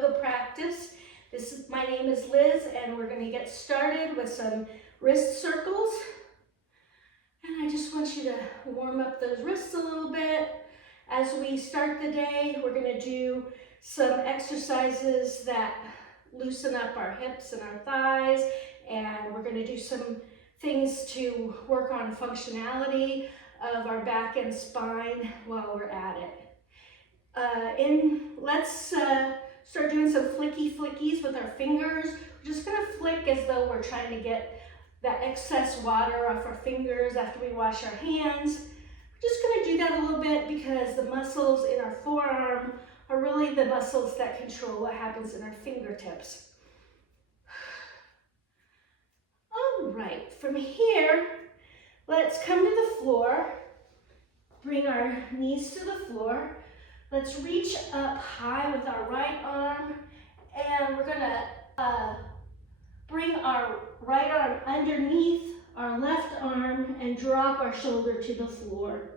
yoga practice. My name is Liz, and we're going to get started with some wrist circles. And I just want you to warm up those wrists a little bit. As we start the day, we're going to do some exercises that loosen up our hips and our thighs, and we're going to do some things to work on functionality of our back and spine while we're at it. Let's start doing some flickies with our fingers. We're just going to flick as though we're trying to get that excess water off our fingers after we wash our hands. We're just going to do that a little bit because the muscles in our forearm are really the muscles that control what happens in our fingertips. All right, from here, let's come to the floor. Bring our knees to the floor. Let's reach up high with our right arm, and we're gonna bring our right arm underneath our left arm and drop our shoulder to the floor.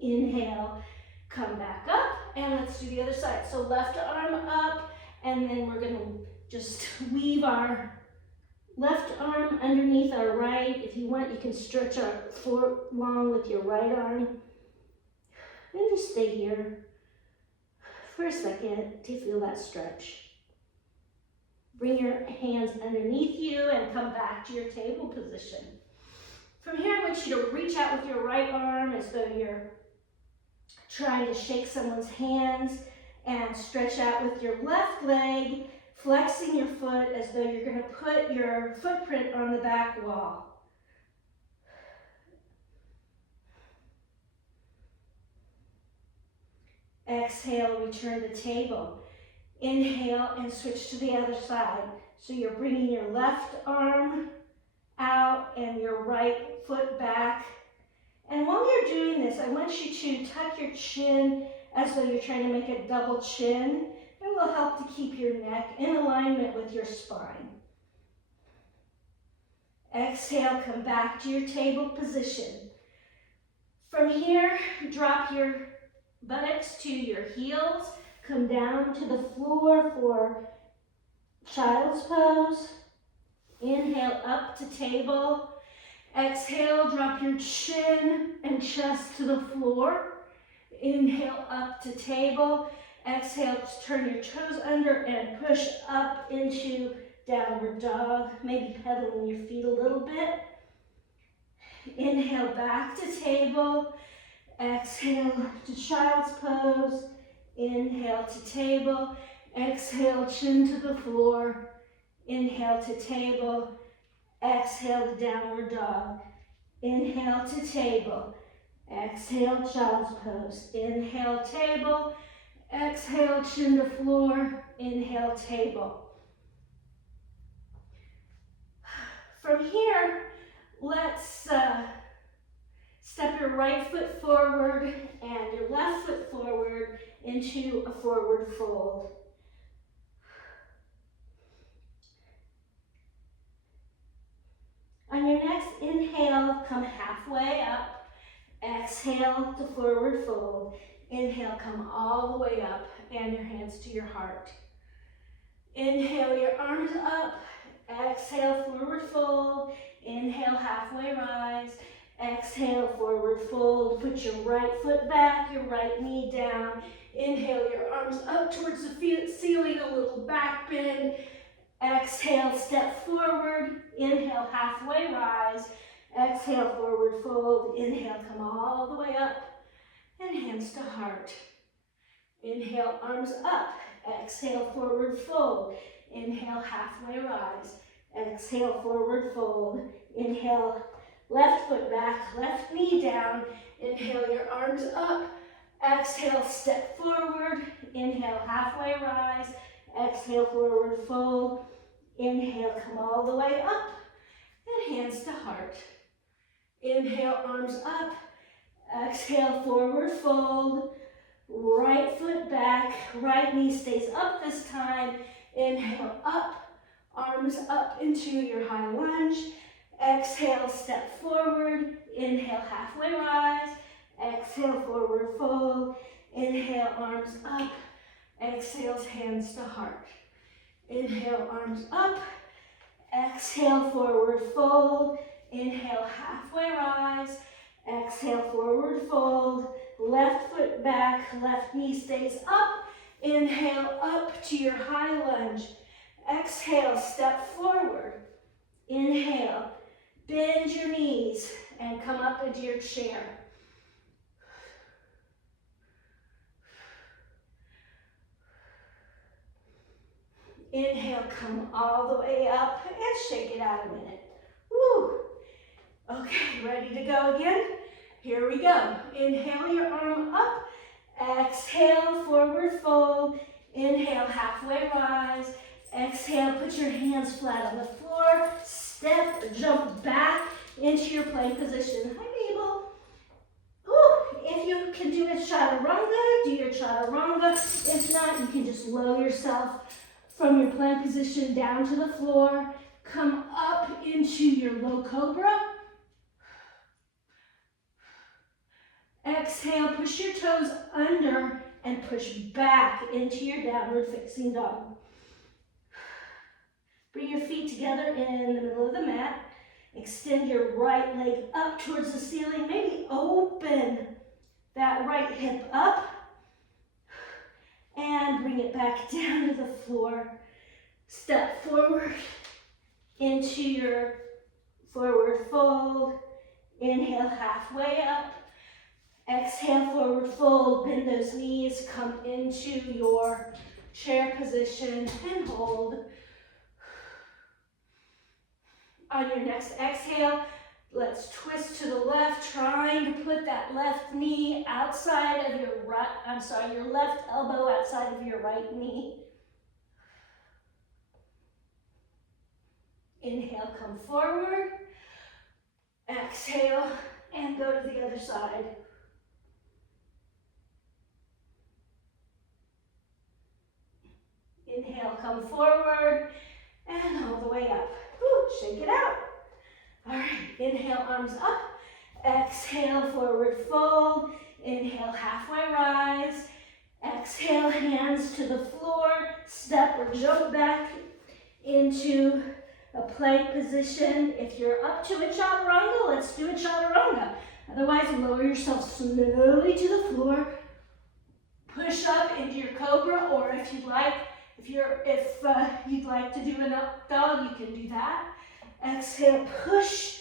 Inhale, come back up, and let's do the other side. So left arm up, and then we're gonna just weave our left arm underneath our right. If you want, you can stretch our foot long with your right arm. And just stay here for a second to feel that stretch. Bring your hands underneath you and come back to your table position. From here, I want you to reach out with your right arm as though you're trying to shake someone's hands, and stretch out with your left leg, flexing your foot as though you're going to put your footprint on the back wall. Exhale, return to table. Inhale and switch to the other side. So you're bringing your left arm out and your right foot back. And while you're doing this, I want you to tuck your chin as though you're trying to make a double chin. It will help to keep your neck in alignment with your spine. Exhale, come back to your table position. From here, drop your buttocks to your heels. Come down to the floor for child's pose. Inhale up to table. Exhale, drop your chin and chest to the floor. Inhale up to table. Exhale, just turn your toes under and push up into downward dog, maybe pedaling your feet a little bit. Inhale back to table. Exhale to child's pose. Inhale to table. Exhale, chin to the floor. Inhale to table. Exhale to downward dog. Inhale to table. Exhale, child's pose. Inhale, table. Exhale, chin to floor. Inhale, table. From here, let's step your right foot forward and your left foot forward into a forward fold. On your next inhale, come halfway up. Exhale to forward fold. Inhale, come all the way up, and your hands to your heart. Inhale, your arms up. Exhale, forward fold. Inhale, halfway rise. Exhale, forward fold. Put your right foot back, your right knee down. Inhale, your arms up towards the ceiling, a little back bend. Exhale, step forward. Inhale, halfway rise. Exhale, forward fold. Inhale, come all the way up. And hands to heart. Inhale, arms up. Exhale, forward fold. Inhale, halfway rise. Exhale, forward fold. Inhale, left foot back, left knee down. Inhale, your arms up. Exhale, step forward. Inhale, halfway rise. Exhale, forward fold. Inhale, come all the way up. And hands to heart. Inhale, arms up. Exhale, forward fold. Right foot back, right knee stays up this time. Inhale, up. Arms up into your high lunge. Exhale, step forward. Inhale, halfway rise. Exhale, forward fold. Inhale, arms up. Exhale, hands to heart. Inhale, arms up. Exhale, forward fold. Inhale, halfway rise. Exhale, forward fold. Left foot back, left knee stays up. Inhale, up to your high lunge. Exhale, step forward. Inhale, bend your knees and come up into your chair. Inhale, come all the way up and shake it out a minute. Woo. Okay, ready to go again? Here we go. Inhale your arm up. Exhale, forward fold. Inhale, halfway rise. Exhale, put your hands flat on the floor. Step or jump back into your plank position. Hi, Mabel. Ooh, if you can do a chaturanga, do your chaturanga. If not, you can just lower yourself from your plank position down to the floor. Come up into your low cobra. Exhale, push your toes under and push back into your downward facing dog. Bring your feet together in the middle of the mat. Extend your right leg up towards the ceiling. Maybe open that right hip up and bring it back down to the floor. Step forward into your forward fold. Inhale, halfway up. Exhale, forward fold. Bend those knees. Come into your chair position and hold. On your next exhale, let's twist to the left, trying to put that left knee outside of your your left elbow outside of your right knee. Inhale, come forward. Exhale, and go to the other side. Inhale, come forward, and all the way up. Woo, shake it out. All right, inhale, arms up. Exhale, forward fold. Inhale, halfway rise. Exhale, hands to the floor. Step or jump back into a plank position. If you're up to a chaturanga, let's do a chaturanga. Otherwise, lower yourself slowly to the floor. Push up into your cobra, or if you'd like, if you'd like to do an up dog, you can do that. Exhale, push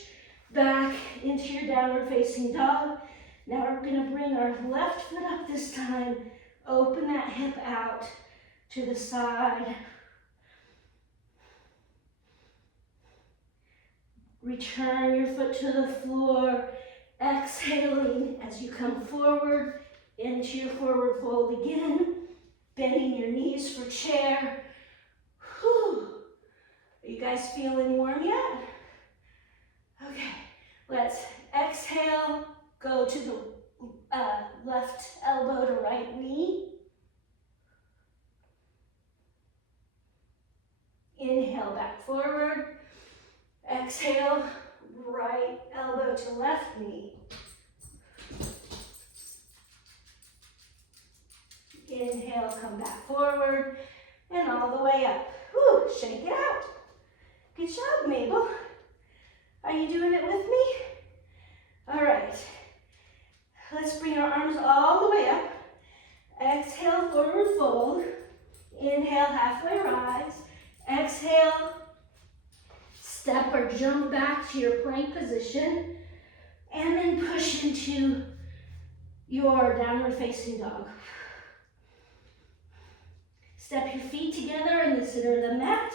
back into your downward facing dog. Now we're gonna bring our left foot up this time. Open that hip out to the side. Return your foot to the floor. Exhaling as you come forward into your forward fold again. Bending your knees for chair. Whew. Are you guys feeling warm yet? Okay, let's exhale, go to the left elbow to right knee. Inhale, back forward. Exhale, right elbow to left knee. Inhale, come back forward, and all the way up. Whew, shake it out. Good job, Mabel. Are you doing it with me? All right. Let's bring our arms all the way up. Exhale, forward fold. Inhale, halfway rise. Exhale, step or jump back to your plank position. And then push into your downward facing dog. Step your feet together in the center of the mat.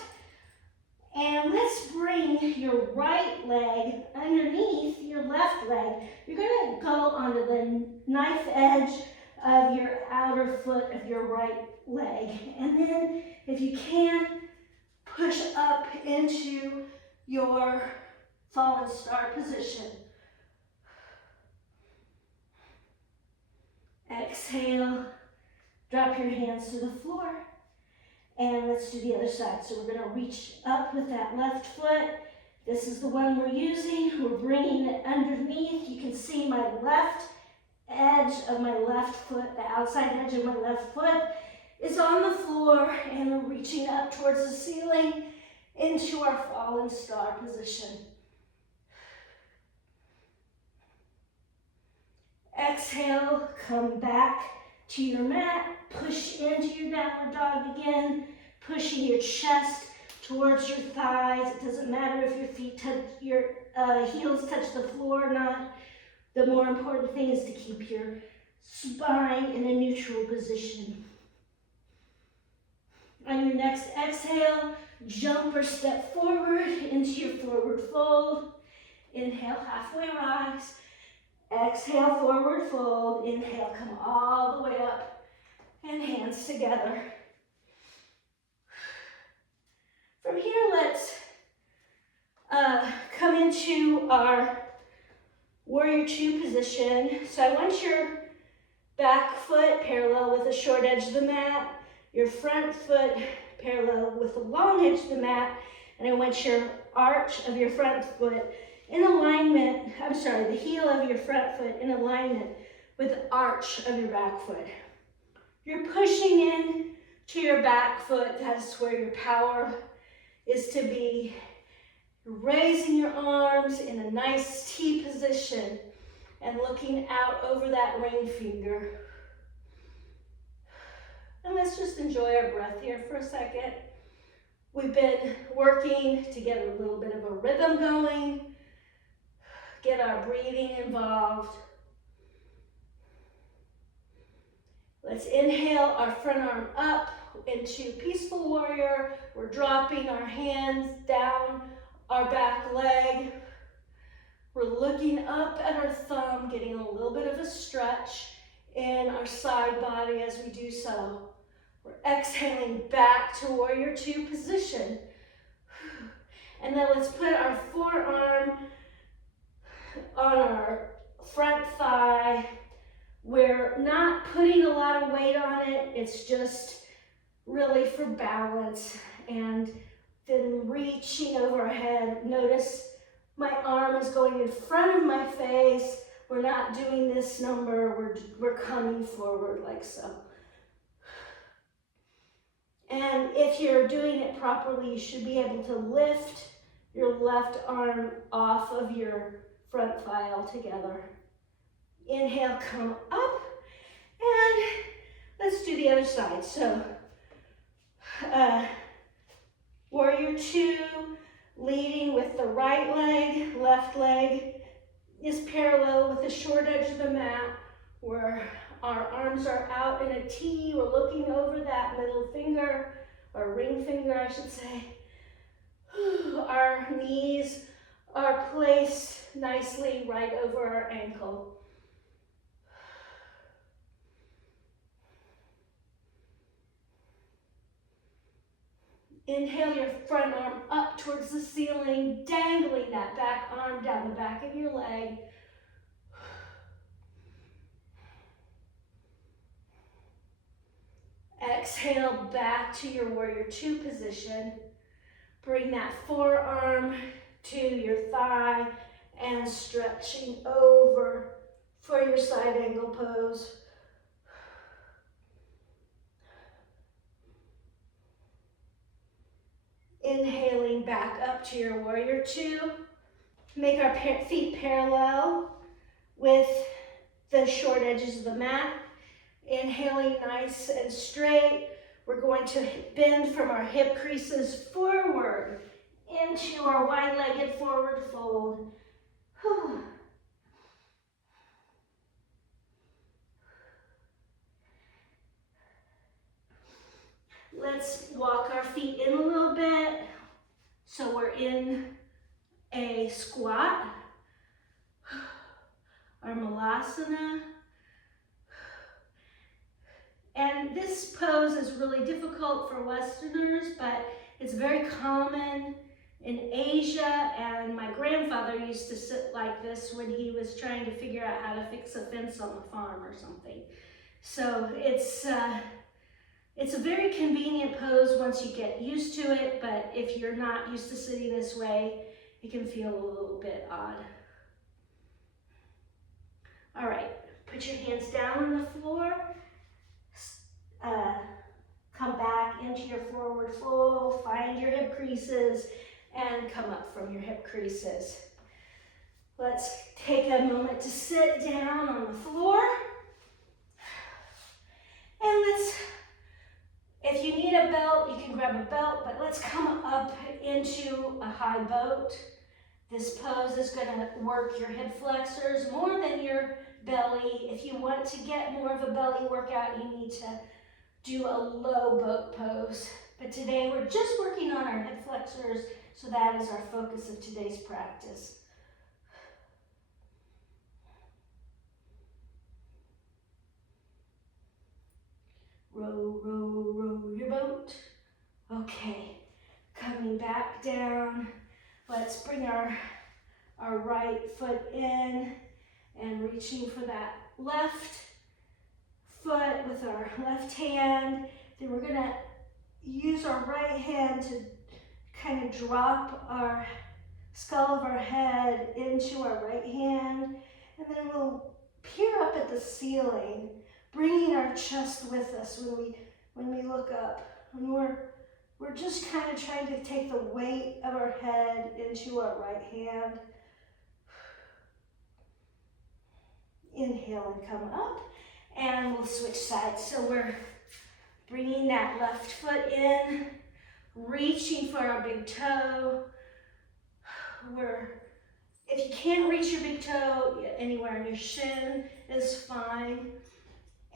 And let's bring your right leg underneath your left leg. You're going to go onto the knife edge of your outer foot of your right leg. And then, if you can, push up into your fallen star position. Exhale, drop your hands to the floor. And let's do the other side. So we're going to reach up with that left foot. This is the one we're using. We're bringing it underneath. You can see my left edge of my left foot, the outside edge of my left foot is on the floor, and we're reaching up towards the ceiling into our fallen star position. Exhale, come back to your mat, push into your downward dog again, pushing your chest towards your thighs. It doesn't matter if your feet touch, your heels touch the floor or not. The more important thing is to keep your spine in a neutral position. On your next exhale, jump or step forward into your forward fold. Inhale, halfway rise. Exhale, forward fold. Inhale, come all the way up and hands together. From here, let's come into our warrior two position. So I want your back foot parallel with the short edge of the mat, your front foot parallel with the long edge of the mat, and I want your arch of your front foot in alignment, the heel of your front foot in alignment with the arch of your back foot. You're pushing in to your back foot. That's where your power is to be. Raising your arms in a nice T position and looking out over that ring finger. And let's just enjoy our breath here for a second. We've been working to get a little bit of a rhythm going, get our breathing involved. Let's inhale our front arm up into peaceful warrior. We're dropping our hands down our back leg. We're looking up at our thumb, getting a little bit of a stretch in our side body as we do so. We're exhaling back to warrior two position. And then let's put our forearm on our front thigh. We're not putting a lot of weight on it. It's just really for balance. And then reaching over our head. Notice my arm is going in front of my face. We're not doing this number. We're coming forward like so. And if you're doing it properly, you should be able to lift your left arm off of your front thigh altogether. Inhale, come up, and let's do the other side. So, warrior two, leading with the right leg, left leg is parallel with the short edge of the mat, where our arms are out in a T. We're looking over that middle finger, or ring finger, I should say. Our knees are placed nicely right over our ankle. Inhale your front arm up towards the ceiling, dangling that back arm down the back of your leg. Exhale back to your warrior two position. Bring that forearm to your thigh and stretching over for your side angle pose. Inhaling back up to your warrior two. Make our feet parallel with the short edges of the mat. Inhaling nice and straight. We're going to bend from our hip creases forward into our wide-legged forward fold. Whew. Let's walk our feet in a little bit. So we're in a squat, our malasana. And this pose is really difficult for Westerners, but it's very common in Asia, and my grandfather used to sit like this when he was trying to figure out how to fix a fence on the farm or something. So it's a very convenient pose once you get used to it, but if you're not used to sitting this way, it can feel a little bit odd. All right, put reach your hands down on the floor. Come back into your forward fold, find your hip creases, and come up from your hip creases. Let's take a moment to sit down on the floor. And if you need a belt, you can grab a belt, but let's come up into a high boat. This pose is going to work your hip flexors more than your belly. If you want to get more of a belly workout, you need to do a low boat pose. But today we're just working on our hip flexors, so that is our focus of today's practice. Row, row, row your boat. Okay, coming back down. Let's bring our right foot in and reaching for that left foot with our left hand. Then we're gonna use our right hand to kind of drop our skull of our head into our right hand. And then we'll peer up at the ceiling, bringing our chest with us when we look up. And we're just kind of trying to take the weight of our head into our right hand. Inhale and come up, and we'll switch sides. So we're bringing that left foot in, reaching for our big toe. If you can't reach your big toe, anywhere in your shin is fine.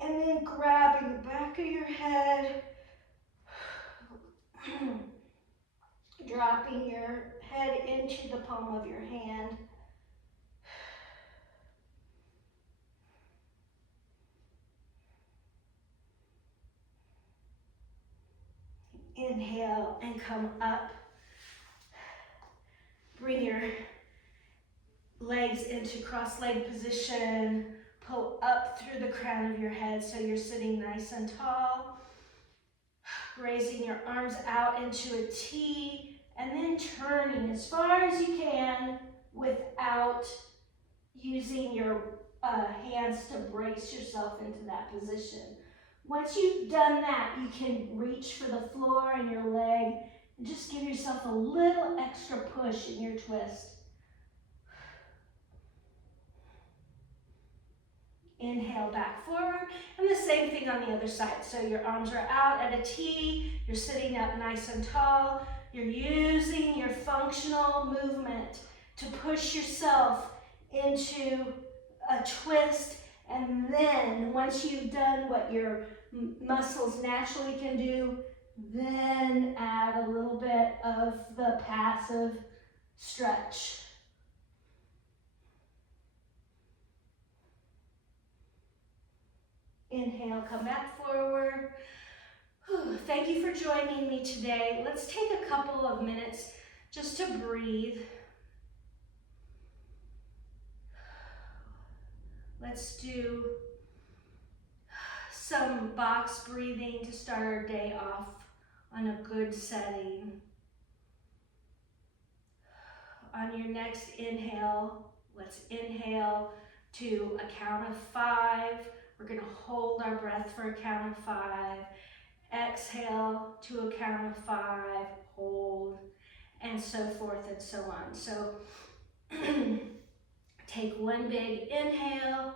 And then grabbing the back of your head, dropping your head into the palm of your hand. Inhale and come up. Bring your legs into cross-leg position. Pull up through the crown of your head so you're sitting nice and tall. Raising your arms out into a T, and then turning as far as you can without using your hands to brace yourself into that position. Once you've done that, you can reach for the floor and your leg and just give yourself a little extra push in your twist. Inhale back forward, and the same thing on the other side. So your arms are out at a T, you're sitting up nice and tall, you're using your functional movement to push yourself into a twist, and then once you've done what your muscles naturally can do, then add a little bit of the passive stretch. Inhale, come back forward. Thank you for joining me today. Let's take a couple of minutes just to breathe. Let's do some box breathing to start our day off on a good setting. On your next inhale, let's inhale to a count of 5. We're going to hold our breath for a count of 5. Exhale to a count of 5, hold, and so forth and so on. So take one big inhale,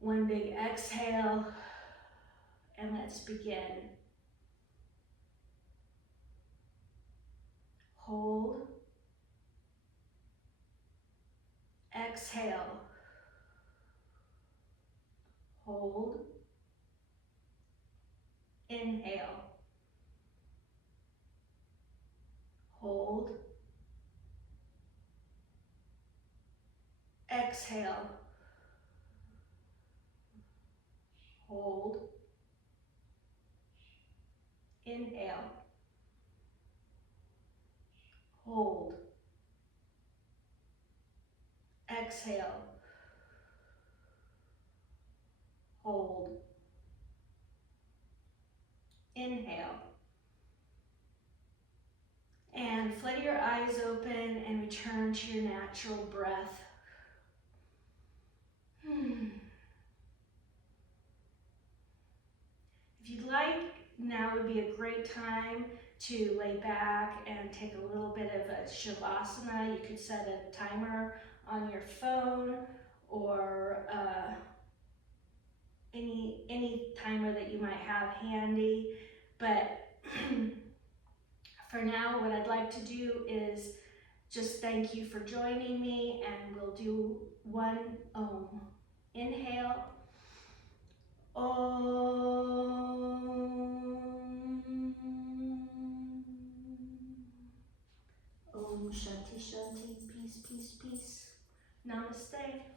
one big exhale, and let's begin. Hold, exhale, hold, inhale, hold, exhale, hold, inhale, hold, exhale, hold, inhale. And flutter your eyes open and return to your natural breath. be a great time to lay back and take a little bit of a shavasana. You could set a timer on your phone or any timer that you might have handy. But for now, what I'd like to do is just thank you for joining me, and we'll do one Om. Inhale. Om. Om Shanti Shanti. Peace, peace, peace. Namaste.